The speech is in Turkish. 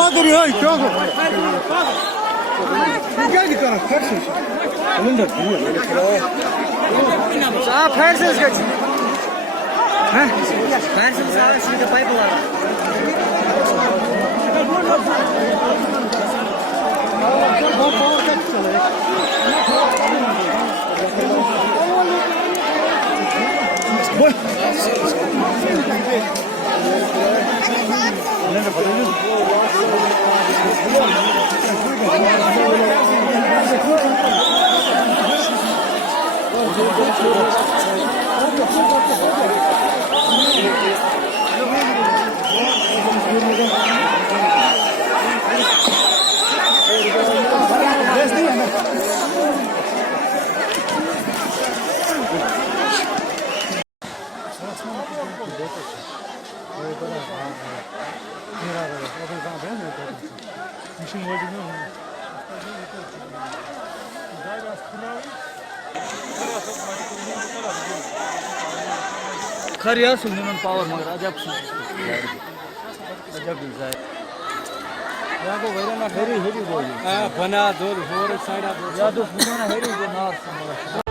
Olmadır ya. Çok. Geldi karak. Persiz. Onun da biliyor. Sağ Persiz geç. He? Persiz sağ şimdi payı var. खरी यार सुनने पावर मगर अजब अजब यहाँ को वैरा ना हेरी हेरी बोली हाँ बना दो फोर साइड आप या तो सुनना हेरी जो ना